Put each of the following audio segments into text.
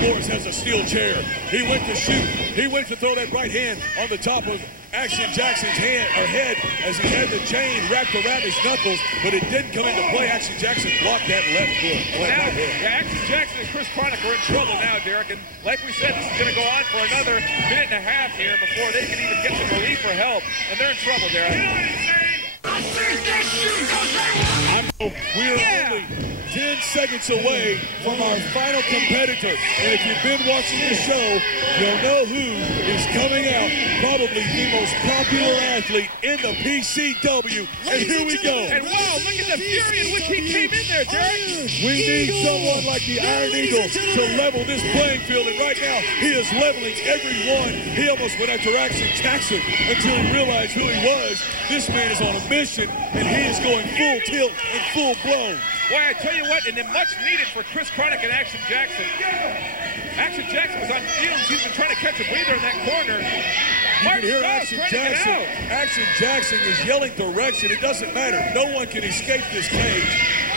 Morris has a steel chair. He went to shoot. He went to throw that right hand on the top of Action Jackson's head as he had the chain wrapped around his knuckles, but it didn't come into play. Action Jackson blocked that left foot. Action Jackson and Chris Chronic are in trouble now, Derek. And like we said, this is going to go on for another minute and a half here before they can even get some relief or help. And they're in trouble, Derek. We are only 10 seconds away from our final competitor. And if you've been watching the show, you'll know who is coming out. Probably the most popular athlete in the PCW. And here we go. And wow, look at the fury in which he came in there, Derek. We need someone like the Iron Eagle to level this playing field. And right now, he is leveling everyone. He almost went after Action Jackson until he realized who he was. This man is on a mission, and he is going full tilt and full blown. Boy, I tell you what, and then much needed for Chris Chronic and Action Jackson. Action Jackson was on fumes. He's been trying to catch a breather in that corner. You can hear Action Jackson. Action Jackson is yelling direction. It doesn't matter. No one can escape this cage.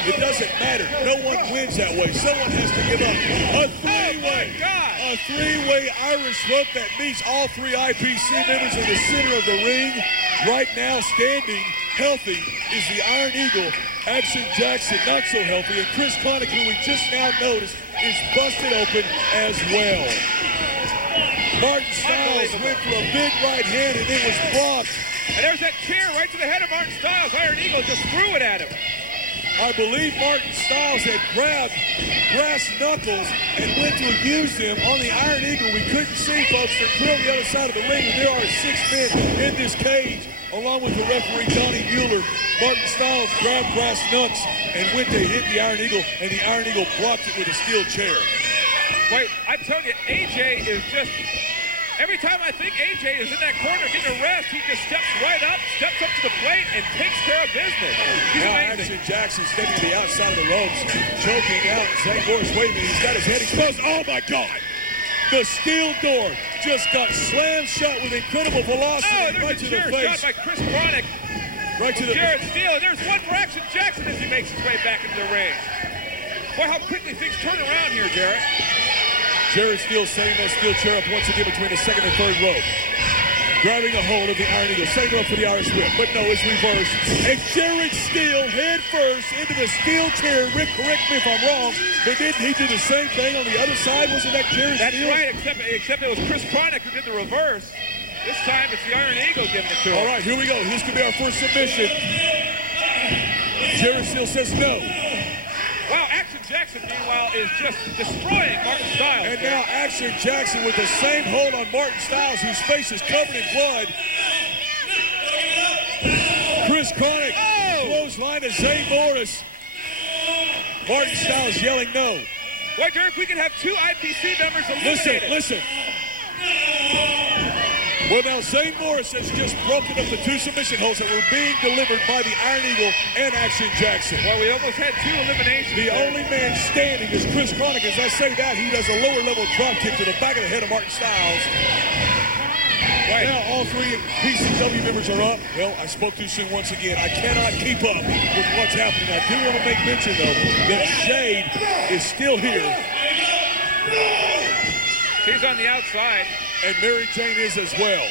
It doesn't matter. No one wins that way. Someone has to give up. A three-way. Oh, my God. A three-way Irish rope that meets all three IPC members in the center of the ring. Right now, standing healthy is the Iron Eagle. Action Jackson not so healthy. And Chris Chronic, who we just now noticed, is busted open as well. Martin Styles went for a big right hand, and it was blocked. And there's that chair right to the head of Martin Styles. Iron Eagle just threw it at him. I believe Martin Styles had grabbed brass knuckles and went to use them on the Iron Eagle. We couldn't see, folks. They're clear on the other side of the ring, and there are 6 men in this cage, along with the referee, Donnie Mueller. Martin Styles grabbed brass knucks and went to hit the Iron Eagle, and the Iron Eagle blocked it with a steel chair. Wait, I'm telling you, AJ is just... Every time I think AJ is in that corner getting a rest, he just steps up to the plate, and takes care of business. Now Action Jackson stepping to the outside of the ropes, choking out St. Morris waving. He's got his head exposed. Oh, my God. The steel door just got slammed shut with incredible velocity right to the face. Shot by Chris Chronic. Right to the Jared Steele. And there's one for Action Jackson as he makes his way back into the ring. Boy, how quickly things turn around here, Jared. Jared Steele setting that steel chair up once again between the second and third rope. Grabbing a hold of the Iron Eagle, setting up for the Irish whip, but no, it's reversed. And Jared Steele head first into the steel chair. Rick, correct me if I'm wrong, but didn't he do the same thing on the other side? Wasn't that Jared Steele? That's right, except it was Chris Chronic who did the reverse. This time it's the Iron Eagle giving it to him. All right, here we go. This could be our first submission. Jared Steele says no. Wow, Action Jackson, meanwhile, is just destroying Martin Styles. And now Action Jackson with the same hold on Martin Styles, whose face is covered in blood. Chris Chronic clothesline to Zane Morris. Martin Styles yelling no. Boy, Derek, we could have 2 IPC members eliminated. Listen. Well, now Zane Morris has just broken up the 2 submission holds that were being delivered by the Iron Eagle and Action Jackson. Well, we almost had 2 eliminations. The only man standing is Chris Chronic. As I say that, he does a lower level drop kick to the back of the head of Martin Styles. Right. Now all 3 PCW members are up. Well, I spoke too soon once again. I cannot keep up with what's happening. I do want to make mention, though, that Shade is still here. He's on the outside. And Mary Jane is as well.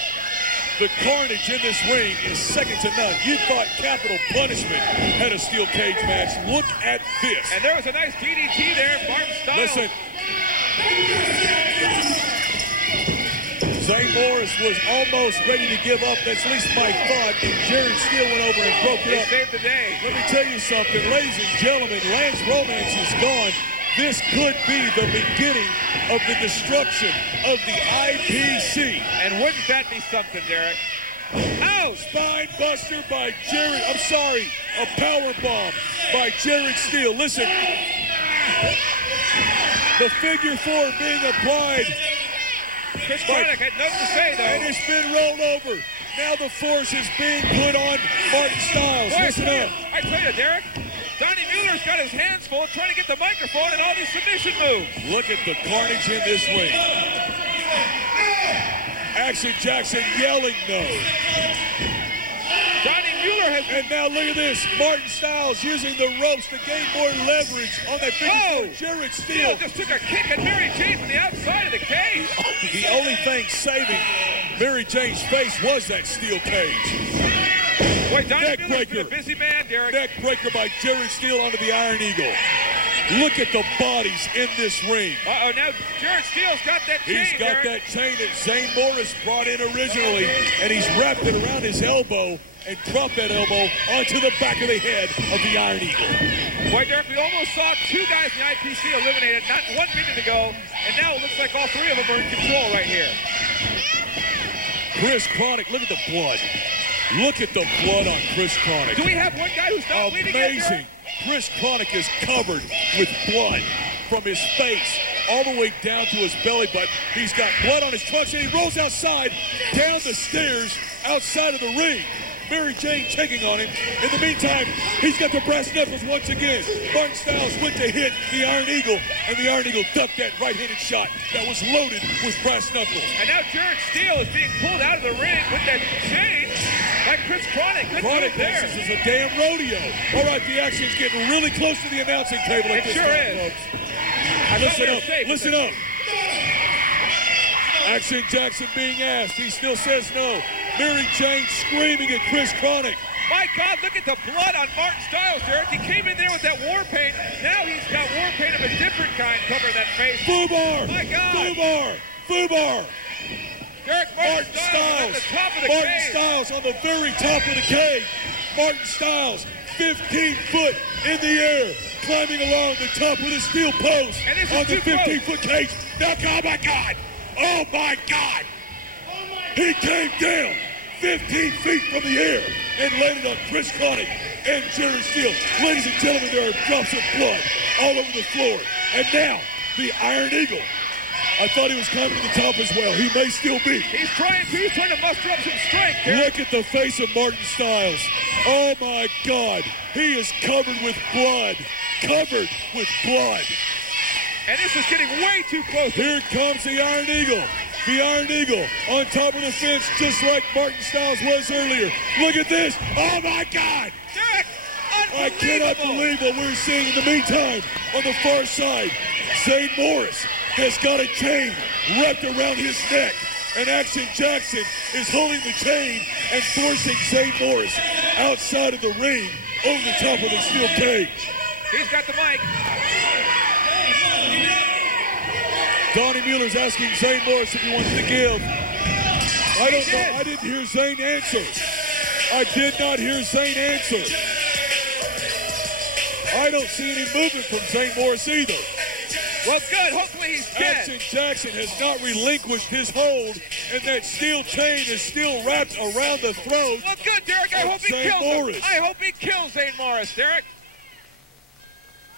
The carnage in this ring is second to none. You thought Capital Punishment had a steel cage match. Look at this. And there was a nice DDT there, Martin Styles. Listen. Zane Morris was almost ready to give up. That's at least my thought. And Jared Steele went over and broke it up. He saved the day. Let me tell you something. Ladies and gentlemen, Lance Romance is gone. This could be the beginning of the destruction of the IPC. And wouldn't that be something, Derek? Ow! Spine buster by Jared. I'm sorry. A power bomb by Jared Steele. Listen. The figure 4 being applied. Chris Chronic had nothing to say, though. And it's been rolled over. Now the force is being put on Martin Styles. Listen up. I tell you, Derek, Donnie Mueller's got his hands full trying to get the microphone and all these submission moves. Look at the carnage in this ring. Action Jackson yelling no. Donnie Mueller has... And now look at this. Martin Styles using the ropes to gain more leverage on that figure. Jared Steele just took a kick at Mary Jane from the thing saving Mary Jane's face was that steel cage. Boy, Neck breaker. A busy man, Derek. Neck breaker by Jared Steele onto the Iron Eagle. Look at the bodies in this ring. Uh-oh, now Jared Steele's got that chain, He's got that chain that Zane Morris brought in originally, and he's wrapped it around his elbow and dropped that elbow onto the back of the head of the Iron Eagle. Boy, Derek, we almost saw two guys in the IPC eliminated not 1 minute ago, and now it looks like all three of them are in control right here. Chris Chronic, look at the blood. Look at the blood on Chris Chronic. Do we have one guy who's not bleeding yet, Amazing. Chris Chronic is covered with blood from his face all the way down to his belly button. He's got blood on his trunks, and he rolls outside, down the stairs, outside of the ring. Mary Jane checking on him. In the meantime, he's got the brass knuckles once again. Martin Styles went to hit the Iron Eagle, and the Iron Eagle ducked that right-handed shot that was loaded with brass knuckles. And now Jared Steele is being pulled out of the ring with that chain by Chris Chronic. Good Chronic there. thinks this is a damn rodeo. All right, the action's getting really close to the announcing table. It sure is. Listen up. Listen up. Action Jackson being asked. He still says no. Mary Jane screaming at Chris Chronic. My God, look at the blood on Martin Styles, Derek. He came in there with that war paint. Now he's got war paint of a different kind covering that face. Fubar! My God! Fubar! Fubar! Derek, Martin Styles at the top of the Martin cage. Styles on the very top of the cage. Martin Styles, 15 foot in the air, climbing along the top with a steel post on the 15-foot cage. Now, oh my God! Oh my God! He came down 15 feet from the air and landed on Chris Chronic and Jared Steele. Ladies and gentlemen, there are drops of blood all over the floor. And now, the Iron Eagle. I thought he was coming to the top as well. He may still be. He's trying to muster up some strength. Look at the face of Martin Styles. Oh my God. He is covered with blood. Covered with blood. And this is getting way too close. Here comes the Iron Eagle. The Iron Eagle on top of the fence, just like Martin Styles was earlier. Look at this. Oh my God. Derek, I cannot believe what we're seeing. In the meantime, on the far side, Zane Morris has got a chain wrapped around his neck. And Action Jackson is holding the chain and forcing Zane Morris outside of the ring over the top of the steel cage. He's got the mic. Donnie Mueller's asking Zane Morris if he wants to give. I don't know. I didn't hear Zane answer. I did not hear Zane answer. I don't see any movement from Zane Morris either. Well, good. Hopefully he's dead. Action Jackson has not relinquished his hold, and that steel chain is still wrapped around the throat. Well, good, Derek. I hope he kills him. I hope he kills Zane Morris, Derek.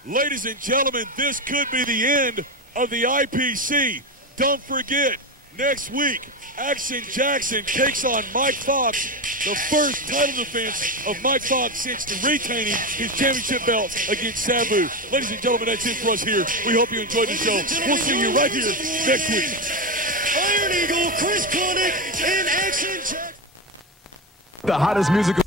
Ladies and gentlemen, this could be the end of the IPC. Don't forget, next week, Action Jackson takes on Mike Fox, the first title defense of Mike Fox since retaining his championship belt against Sabu. Ladies and gentlemen, that's it for us here. We hope you enjoyed the show. We'll see you right here next week. Iron Eagle, Chris Chronic, and Action Jackson. The hottest music.